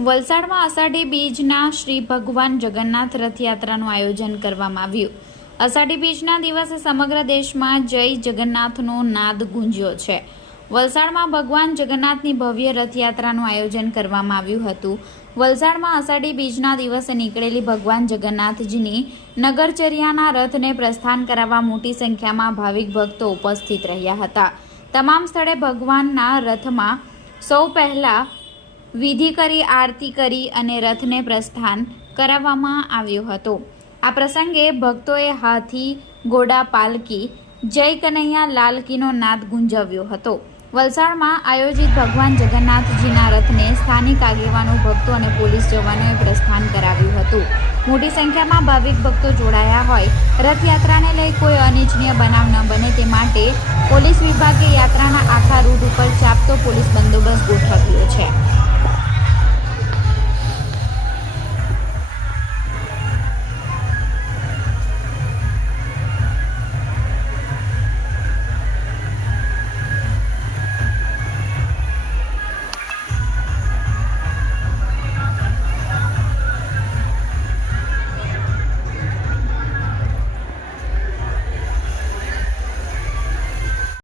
વલસાડમાં અષાઢી બીજના શ્રી ભગવાન જગન્નાથ રથયાત્રાનું આયોજન કરવામાં આવ્યું। અષાઢી બીજના દિવસે સમગ્ર દેશમાં જય જગન્નાથનો નાદ ગુંજ્યો છે। વલસાડમાં ભગવાન જગન્નાથની ભવ્ય રથયાત્રાનું આયોજન કરવામાં આવ્યું હતું। વલસાડમાં અષાઢી બીજના દિવસે નીકળેલી ભગવાન જગન્નાથજીની નગરચર્યાના રથને પ્રસ્થાન કરાવવા મોટી સંખ્યામાં ભાવિક ભક્તો ઉપસ્થિત રહ્યા હતા। તમામ સ્થળે ભગવાનના રથમાં સૌ પહેલા વિધિ કરી આરતી કરી અને રથને પ્રસ્થાન કરાવવામાં આવ્યો હતો। આ પ્રસંગે ભક્તોએ હાથી ઘોડા પાલકી જય કનૈયા લાલકીનો નાદ ગુંજાવ્યો હતો। વલસાડમાં આયોજિત ભગવાન જગન્નાથજીના રથને સ્થાનિક આગેવાનો ભક્તો અને પોલીસ જવાનોએ પ્રસ્થાન કરાવ્યું હતું। મોટી સંખ્યામાં ભાવિક ભક્તો જોડાયા હોય રથયાત્રાને લઈ કોઈ અનિચ્છનીય બનાવ ન બને તે માટે પોલીસ વિભાગે યાત્રાના આખા રૂટ ઉપર ચાપતો પોલીસ બંદોબસ્ત ગોઠવ્યો